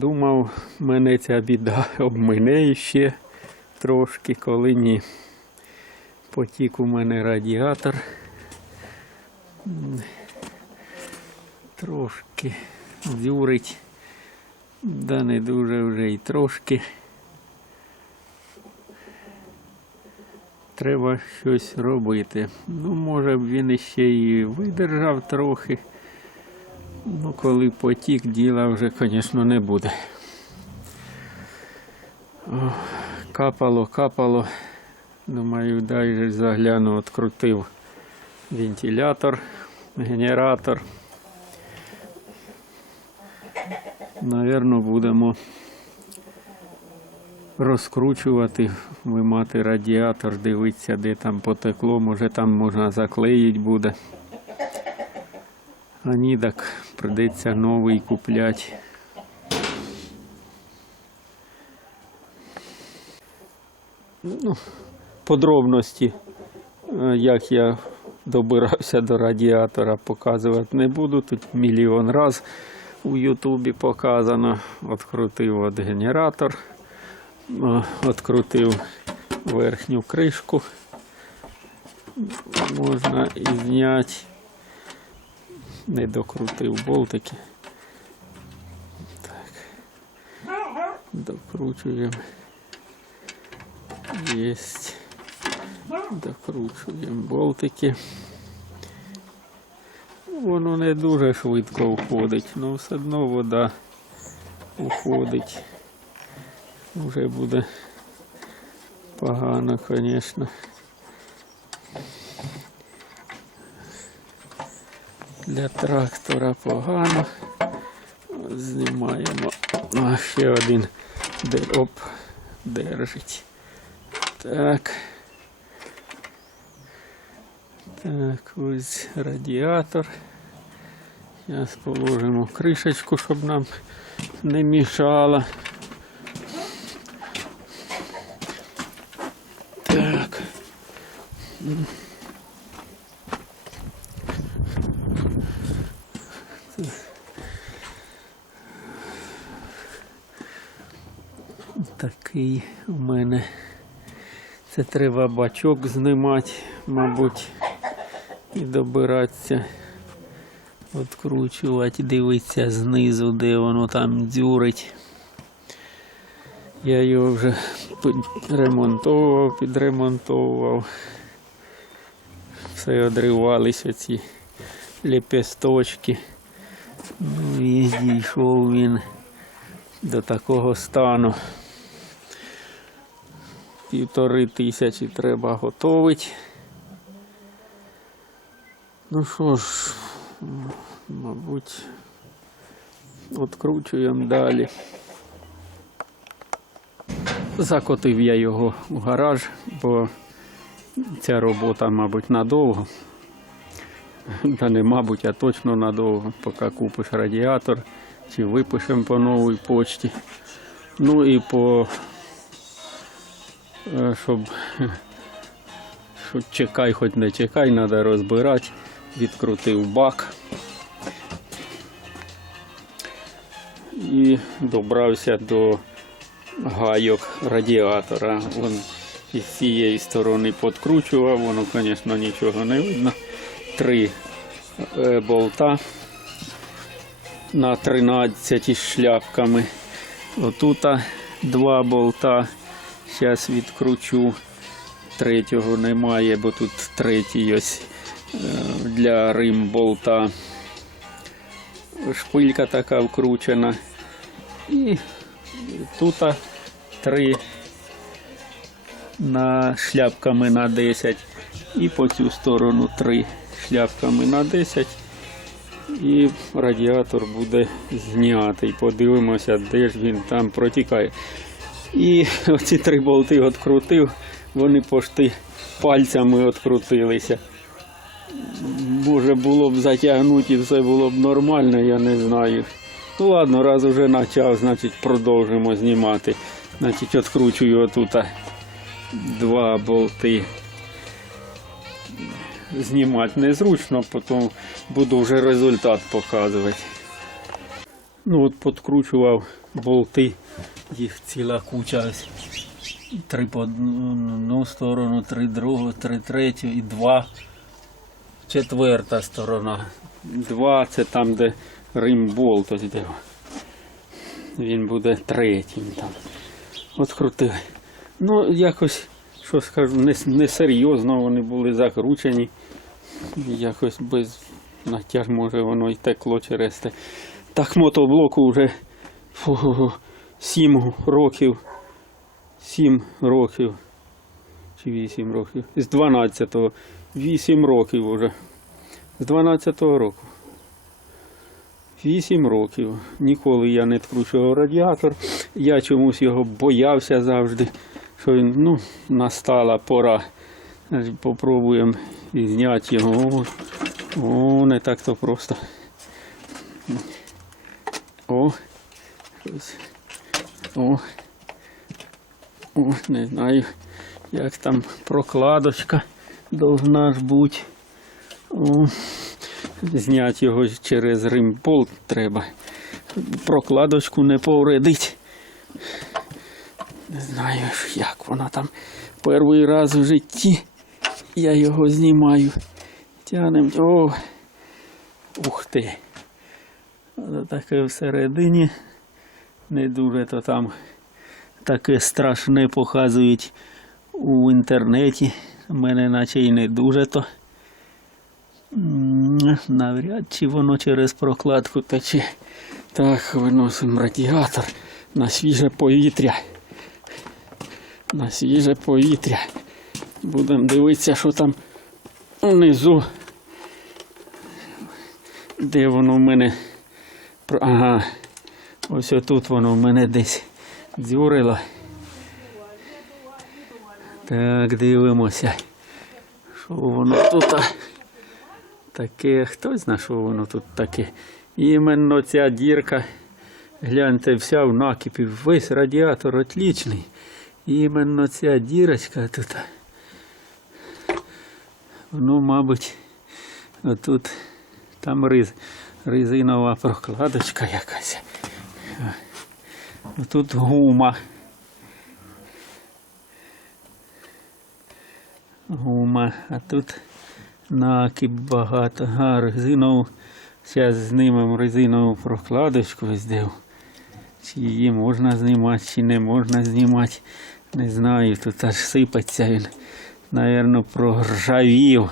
Думав, мене ця біда обмине ще трошки, коли ні. Потік у мене радіатор. Трошки дзюрить. Да не дуже вже і трошки. Треба щось робити. Ну, може б він іще і видержав трохи. Ну, коли потік, діла вже, звісно, не буде. О, капало. Думаю, дай же загляну, відкрутив вентилятор, генератор. Навірно, будемо розкручувати, виймати радіатор, дивитися, де там потекло, може там можна заклеїти буде. А ні, так прийдеться новий купляти. Ну, подробності, як я добирався до радіатора, показувати не буду. Тут мільйон раз у Ютубі показано. Відкрутив от генератор, відкрутив верхню кришку. Можна і зняти. Не докрутив болтики. Так. Докручуємо. Єсть. Докручуємо болтики. Воно не дуже швидко уходить, але все одно вода уходить. Вже буде погано, звісно. Для трактора погано. Знімаємо. А ще один держить. Так. Так, ось радіатор. Зараз положимо кришечку, щоб нам не мішало. Так. Такий у мене. Це треба бачок знімати, мабуть, і добиратися, відкручувати, дивитися знизу, де воно там дзюрить. Я його вже підремонтовував. Все одривалися ці лепесточки. Ну і дійшов він до такого стану. 1500 треба готувати. Ну що ж, мабуть, відкручуємо далі. Закотив я його в гараж, бо ця робота, мабуть, надовго. Та не мабуть, а точно надовго, поки купиш радіатор, чи випишемо по новій почті. Ну і щоб чекай, хоч не чекай, треба розбирати. Відкрутив бак і добрався до гайок радіатора. Вон із цієї сторони підкручував, воно, звісно, нічого не видно. 3 болта на 13 із шляпками. Отут 2 болта. Зараз відкручу. Третього немає, бо тут третій ось для рим болта. Шпилька така вкручена. І тут 3 шляпками на 10. І по цю сторону 3 шляпками на 10. І радіатор буде знятий. Подивимося, де ж він там протікає. І оці 3 болти відкрутив, вони пошти пальцями відкрутилися. Може було б затягнути і все було б нормально, я не знаю. Ну ладно, раз вже почав, значить продовжимо знімати. Значить відкручую отут 2 болти. Знімати незручно, потім буду вже результат показувати. Ну от подкручував болти, їх ціла куча. Ось. 3 по одну сторону, 3 другу, 3 третю і 2 четверта сторона. 2 це там, де римболт, ось де. Він буде третім там. От крутили. Ну, якось, що скажу, несерйозно вони були закручені. Якось без натяг, може, воно й текло через те. Так мотоблоку вже 7 років. 7 років. Чи 8 років. З 12-го. 8 років вже. З 12-го року. 8 років. Ніколи я не відкручував радіатор. Я чомусь його боявся завжди, що він, ну, настала пора. Попробуємо зняти його. О, не так то просто. О. О. О, не знаю, як там прокладочка должна ж бути. О. Зняти його через римболт треба. Прокладочку не повредить. Не знаю, як вона там. Перший раз в житті я його знімаю. Тянем. О! Ух ти! Таке всередині. Не дуже то там таке страшне показують у інтернеті. У мене наче і не дуже то. Навряд чи воно через прокладку тече. Так, виносимо радіатор на свіже повітря. На свіже повітря. Будемо дивитися, що там внизу. Де воно в мене? Ага. Ось отут воно в мене десь дзюрило. Так, дивимося. Що воно тут таке? Хтось знає, що воно тут таке. Іменно ця дірка, гляньте, вся в накипі. Весь радіатор отлічний. Іменно ця дірочка тут. Воно, мабуть, отут там резинова прокладочка якась. Тут гума. Гума, а тут накип багато. Резинову. Зараз знімемо резинову прокладочку ось де. Чи її можна знімати, чи не можна знімати. Не знаю, тут аж сипеться він. Навірно, проржавів.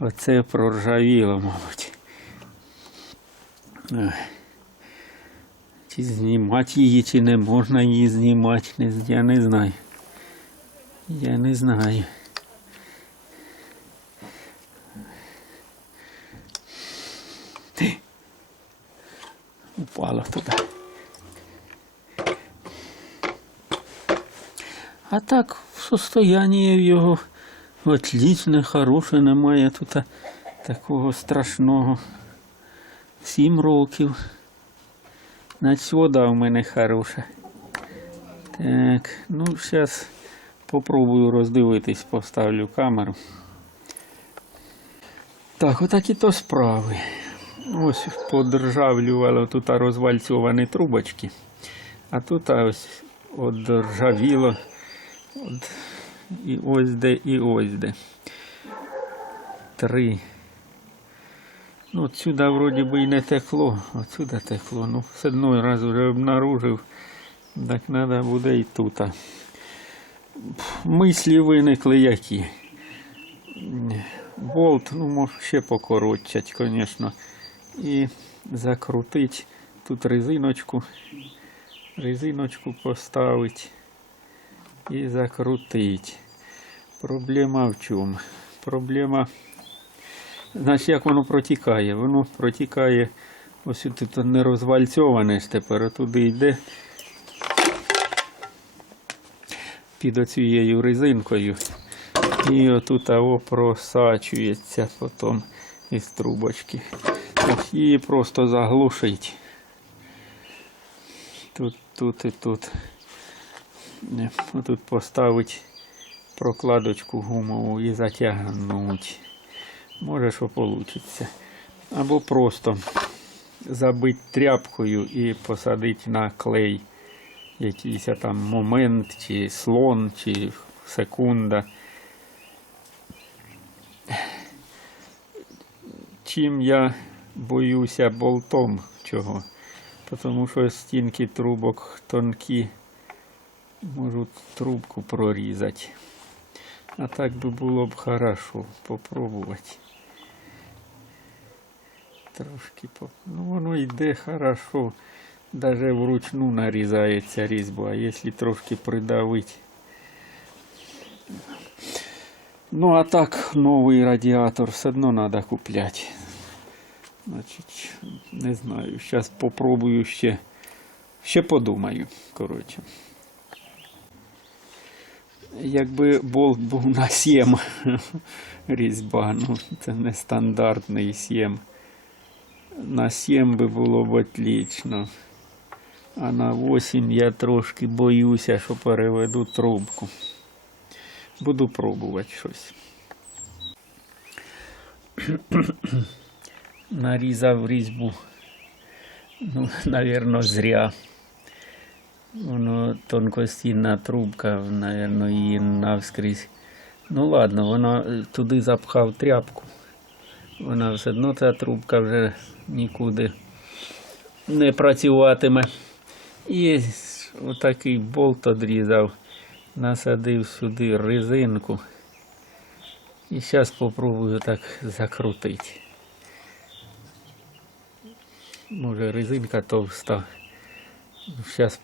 Оце проржавіло, мабуть. Чи знімати її, чи не можна її знімати, я не знаю. Я не знаю. Упало туди. А так, состояние в його отличне, хороше, немає тут такого страшного. 7 років. Значить, вода в мене хороша. Так, ну, зараз попробую роздивитись, поставлю камеру. Так, отакі то справи. Ось подржавлювало тут розвальцьовані трубочки. А тут ось одржавіло. І ось де, і ось де. 3. Ну, отсюда вроді би і не текло. Отсюда текло. Ну, все одно раз вже обнаружив. Так треба буде і тут. Мислі виникли які. Болт, ну, може ще покоротчать, звісно. І закрутить. Тут резиночку поставить і закрутить. Проблема в чому? Проблема, значить, як воно протікає? Воно протікає, ось тут не розвальцьоване ж тепер, туди йде під оцією резинкою. І отут просачується потім із трубочки. Ось її просто заглушить. Тут і тут. Тут поставить прокладочку гумову і затягнуть. Може, що вийде. Або просто забити тряпкою і посадити на клей якийсь там момент, чи слон, чи секунда. Чим я боюся болтом чого? Тому що стінки трубок тонкі, можуть трубку прорізати. А так би було б хорошо попробувати. Трошки ну воно йде хорошо. Даже вручну нарізається різьба, а якщо трошки придавити. Ну а так, новий радіатор все одно треба купляти. Значить, не знаю, зараз попробую ще подумаю, коротше. Якби болт був на 7 різьба, ну це не стандартний 7. На 7 би було б отлично. А на 8 я трошки боюся, що переведу трубку. Буду пробувати щось. Нарізав різьбу. Ну, навірно, зря. Воно тонкостінна трубка, навірно, її навскрізь. Ну ладно, вона туди запхав тряпку. Вона все одно, ця трубка вже нікуди не працюватиме. І отакий болт одрізав, насадив сюди резинку. І зараз спробую так закрутити. Може резинка товста. Зараз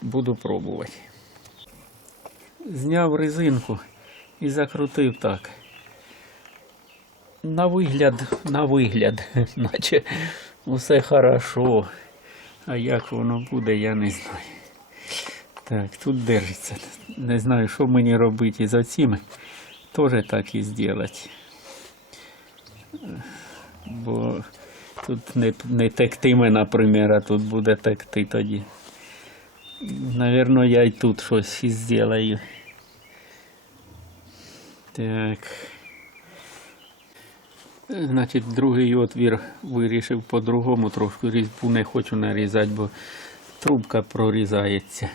буду пробувати. Зняв резинку і закрутив так. На вигляд, наче усе хорошо. А як воно буде, я не знаю. Так, тут держиться. Не знаю, що мені робити з оціми. Теж так і зробити. Бо тут не тектиме, наприклад, а тут буде текти тоді. Навірно, я й тут щось і зроблю. Так. Значить, другий отвір вирішив по-другому, трошки різьбу не хочу нарізати, бо трубка прорізається.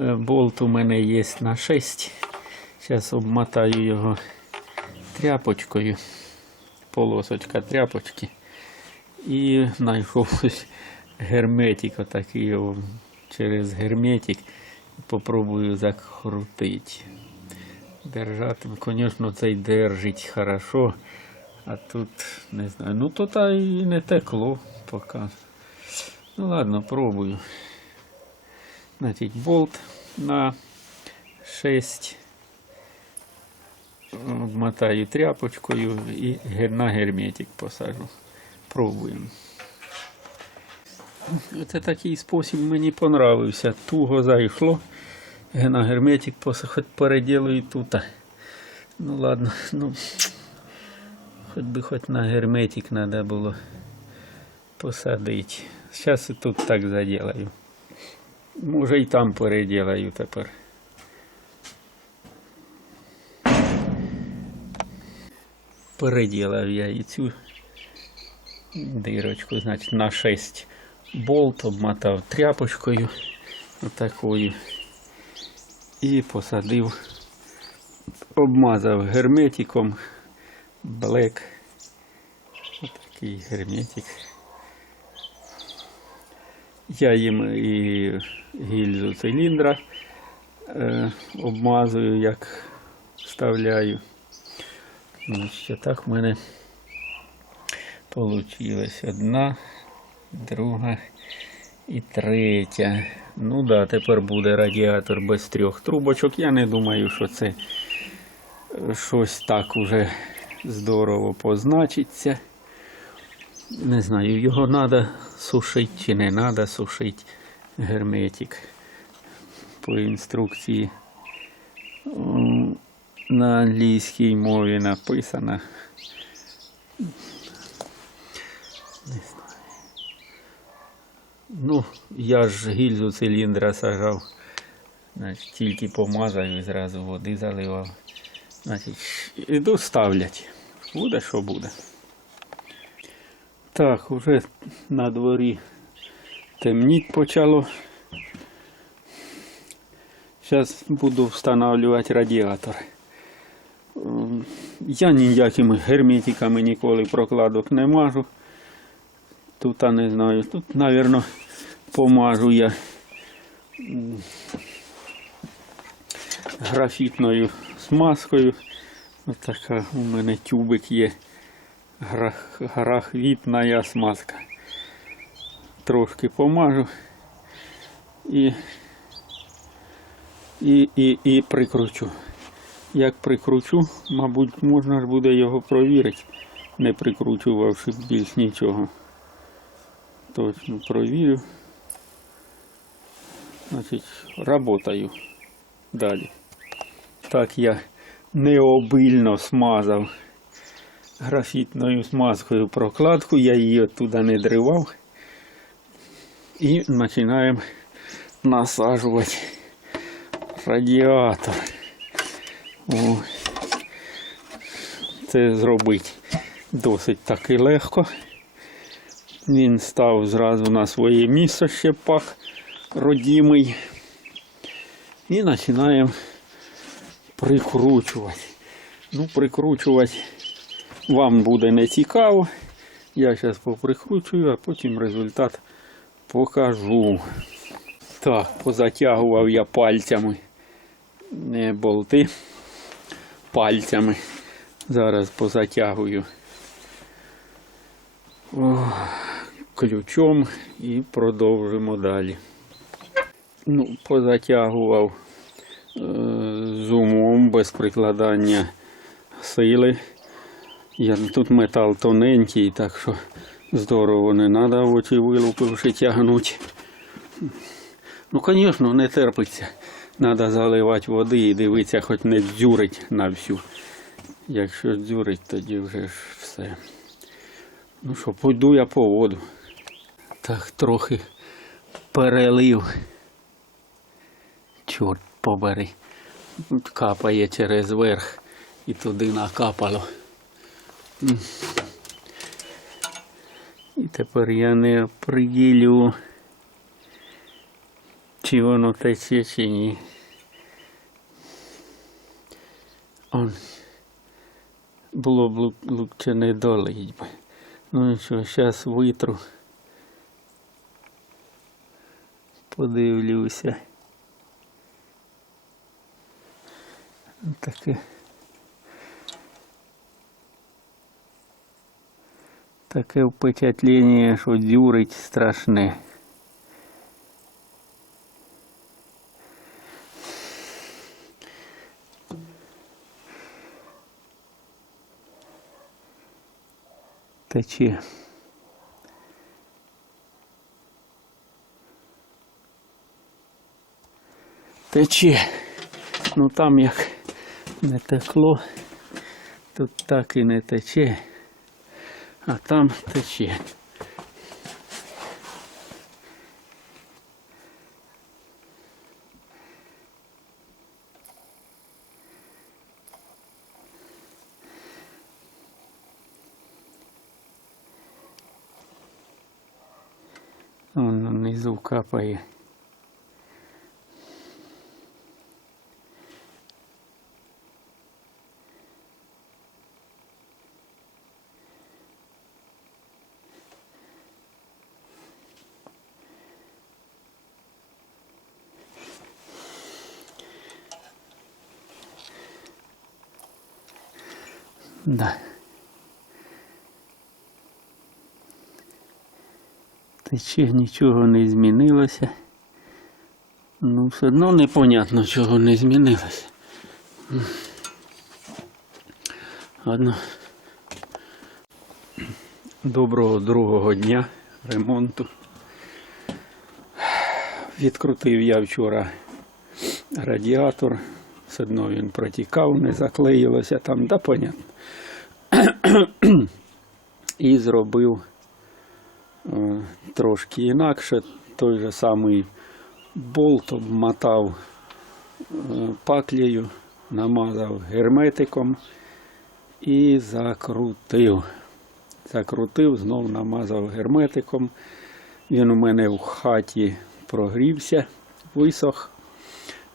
Болт у мене є на 6. Зараз обмотаю його тряпочкою, полосочка тряпочки. І знайшов герметик, отакий через герметик. Попробую закрутити. Держати, звісно, цей держить хорошо. А тут, не знаю, ну тут і не текло поки. Ну ладно, пробую. Значить, болт на 6. Обмотаю тряпочкою і на герметик посажу. Пробуємо. Це такий спосіб мені понравився. Туго зайшло. На герметик хоч переділую тут. Ну ладно, ну хоч на герметик треба було посадити. Зараз і тут так заділаю. Може і там переділаю тепер. Переділав я і цю дирочку, значить на 6 болт обмотав тряпочкою отакою і посадив, обмазав герметиком Black. Отакий герметик. Я їм і гільзу циліндра обмазую, як вставляю. Значить, так в мене вийшло. Одна, друга і третя. Ну да, тепер буде радіатор без 3 трубочок. Я не думаю, що це щось так уже здорово позначиться. Не знаю, його треба сушити чи не треба сушити. Герметик по інструкції на англійській мові написано. Не знаю. Ну, я ж гільзу циліндра сажав. Значить, тільки помазав і зразу води заливав. Значить, іду ставлять. Буде, що буде. Так, уже на дворі темніть почало. Зараз буду встановлювати радіатор. Я ніякими герметиками ніколи прокладок не мажу. Тут, не знаю, тут, мабуть, помажу я графітною смазкою. Ось така у мене тюбик є. Графітна смазка. Трошки помажу і прикручу. Як прикручу, мабуть, можна ж буде його провірити, не прикручувавши більш нічого. Точно провірю. Значить, працюю далі. Так я необильно смазав графітною смазкою прокладку, я її оттуда не дривав. І починаємо насаджувати радіатор. О, це зробити досить таки легко. Він став зразу на своє місце, ще пах родимий. І починаємо прикручувати. Ну, прикручувати вам буде не цікаво. Я зараз поприкручую, а потім результат покажу. Так, позатягував я пальцями болти. Пальцями. Зараз позатягую ключом і продовжимо далі. Ну, позатягував з умом, без прикладання сили. Тут метал тоненький, так що здорово не треба очі вилупивши тягнути. Ну, звісно, не терпиться. Треба заливати води і дивитися, хоч не дзюрить на всю. Якщо дзюрить, тоді вже ж все. Ну що, пойду я по воду. Так, трохи перелив. Чорт побери. Капає через верх і туди накапало. І тепер я не приділю, чи воно тече, чи ні. Було б лучше не долить би. Ну і що, зараз витру. Подивлюся. Таке впечатлення, що дзюрить страшне. Тече. Тече. Ну там як не текло, тут так і не тече, а там тече. Вон внизу капає. Да. Тече, нічого не змінилося. Ну, все одно непонятно, чого не змінилося. Ладно. Доброго другого дня ремонту. Відкрутив я вчора радіатор. Все одно він протікав, не заклеїлося там, да, понятно. І зробив трошки інакше. Той же самий болт обмотав паклею, намазав герметиком і закрутив. закрутив, знов намазав герметиком. Він у мене в хаті прогрівся, висох.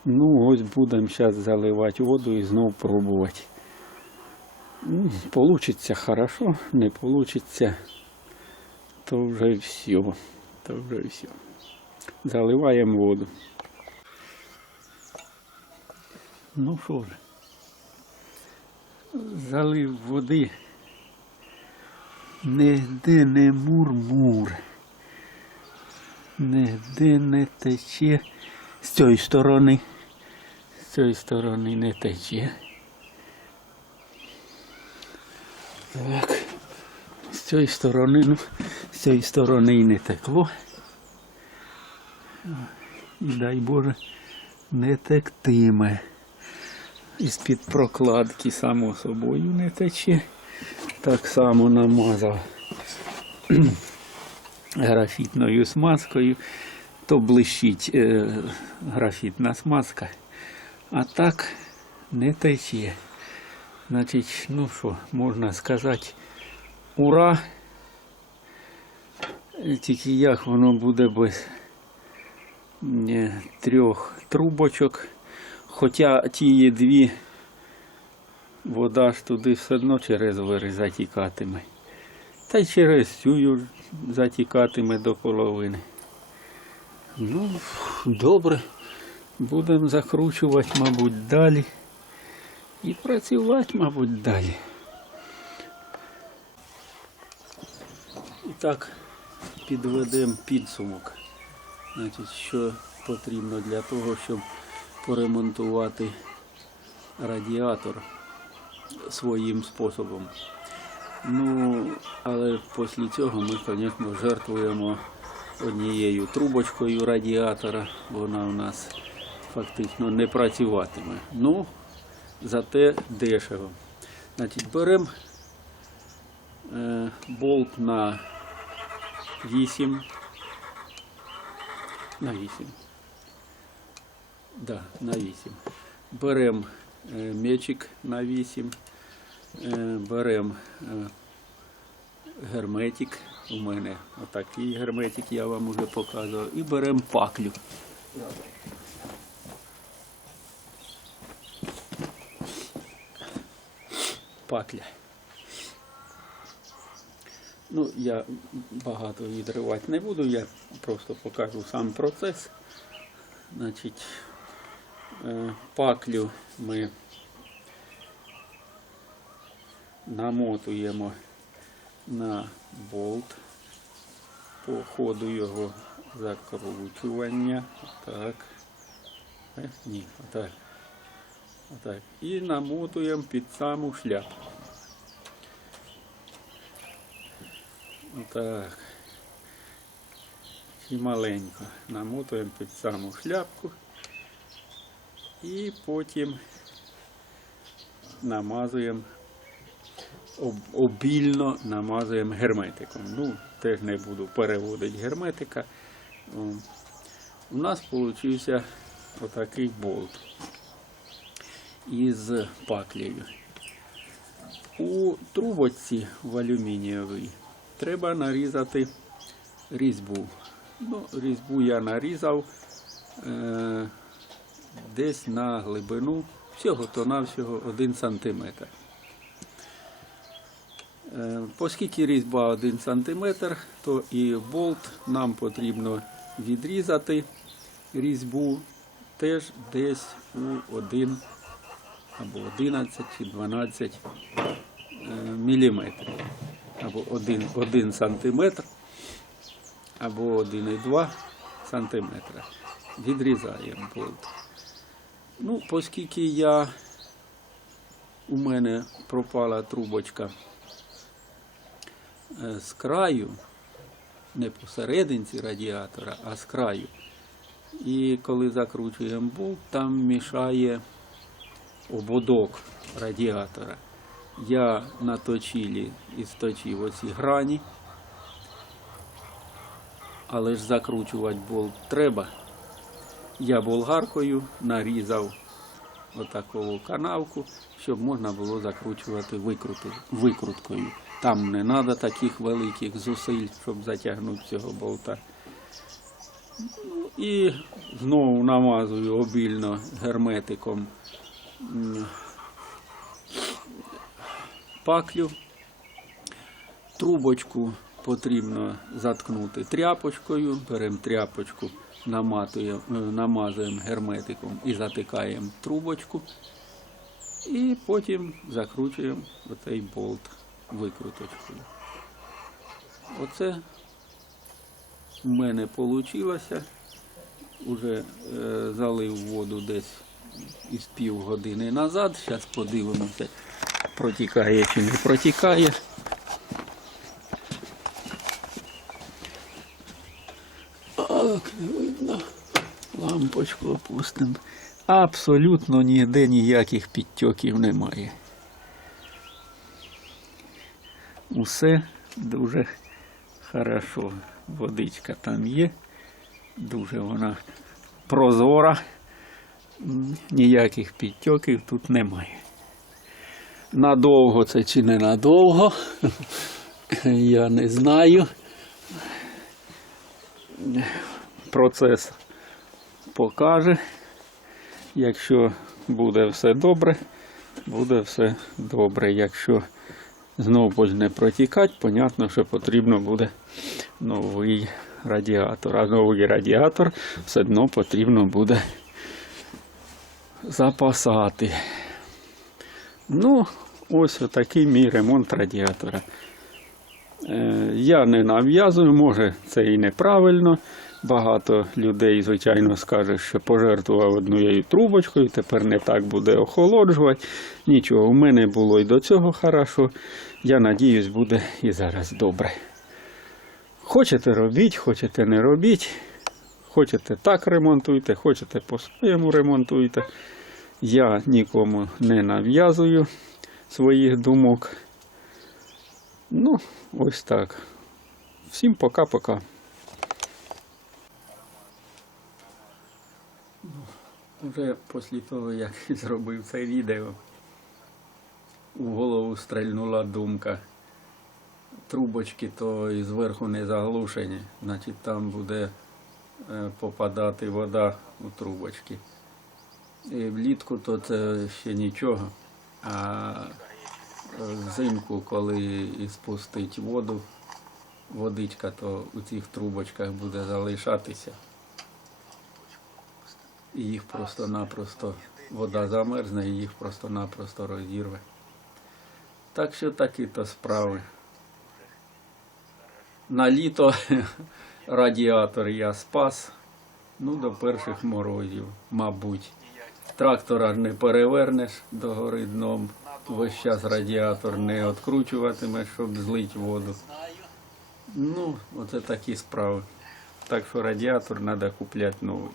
Ну, ось будемо зараз заливати воду і знов пробувати. Получиться хорошо, не получиться, то вже все. То вже все. Заливаємо воду. Ну що ж, залив води. Ніде не мур-мур. Ніде не тече. З цієї сторони не тече. Так. З цієї сторони і не текло. І дай Боже, не тектиме. Із-під прокладки, само собою, не тече. Так само намазав графітною смазкою, то блищить графітна смазка, а так не тече. Значить, ну що, можна сказати, ура! Тільки як воно буде без 3 трубочок, хоча ті 2 вода ж туди все одно через вири затікатиме. Та й через цю затікатиме до половини. Ну, добре. Будемо закручувати, мабуть, далі. І працювати, мабуть, далі. І так, підведемо підсумок. Значить, що потрібно для того, щоб поремонтувати радіатор своїм способом. Ну, але після цього ми, звісно, жертвуємо однією трубочкою радіатора. Вона у нас фактично не працюватиме. Ну, зате дешево. Значить, беремо болт на 8. На 8. Да, на 8. Беремо мечик на 8. Беремо герметик. У мене отакий герметик, я вам уже показував. І беремо паклю. Пакля. Ну, я багато відривати не буду, я просто покажу сам процес. Значить, паклю ми намотуємо на болт по ходу його закручування. Так. Ні, отак. Отак. І намотуємо під саму шляпку. Так. І маленько намотуємо під саму шляпку. І потім намазуємо, обільно намазуємо герметиком. Ну, теж не буду переводити герметика. У нас вийшов отакий болт із паклею. У трубочці в алюмінієвій треба нарізати різьбу. Ну, різьбу я нарізав десь на глибину всього-то-навсього 1 см. Оскільки різьба 1 см, то і болт нам потрібно відрізати різьбу теж десь у 1 або 11 чи 12 міліметрів. Або 1 сантиметр, або 1,2 сантиметра. Відрізаємо болт. Ну, оскільки у мене пропала трубочка з краю, не посерединці радіатора, а з краю. І коли закручуємо болт, там мішає ободок радіатора. Я на точилі істочив оці грані, але ж закручувати болт треба. Я болгаркою нарізав отаку канавку, щоб можна було закручувати викруткою. Там не треба таких великих зусиль, щоб затягнути цього болта. І знову намазую обільно герметиком паклю. Трубочку потрібно заткнути тряпочкою. Беремо тряпочку, намазуємо герметиком і затикаємо трубочку. І потім закручуємо оцей болт викруточкою. Оце в мене вийшло. Уже залив воду десь із півгодини назад. Зараз подивимося, протікає чи не протікає. Так, не видно. Лампочку опустимо. Абсолютно ніде ніяких підтьоків немає. Усе дуже хорошо. Водичка там є. Дуже вона прозора. Ніяких підтьоків тут немає. Надовго це чи не надовго, я не знаю. Процес покаже. Якщо буде все добре, буде все добре. Якщо знову почне протікати, понятно, що потрібно буде новий радіатор. А новий радіатор все одно потрібно буде запасати. Ну, ось отакий мій ремонт радіатора. Я не нав'язую, може це і неправильно. Багато людей, звичайно, скаже, що пожертвував однією трубочкою, тепер не так буде охолоджувати. Нічого, у мене було і до цього хорошо. Я надіюсь, буде і зараз добре. Хочете робіть, хочете не робіть. Хочете так ремонтуйте, хочете по-своєму ремонтуйте. Я нікому не нав'язую своїх думок. Ну, ось так. Всім пока-пока. Вже після того, як зробив це відео, у голову стрельнула думка. Трубочки то і зверху не заглушені, значить там буде попадати вода у трубочки. І влітку то це ще нічого, а взимку, коли і спустить воду, водичка, то у цих трубочках буде залишатися. І їх просто-напросто, вода замерзне і їх просто-напросто розірве. Так що такі-то справи. На літо радіатор я спас, ну до перших морозів, мабуть. Трактора не перевернеш догори дном, весь час радіатор не відкручуватимеш, щоб злити воду. Ну, оце такі справи. Так що радіатор треба купляти новий.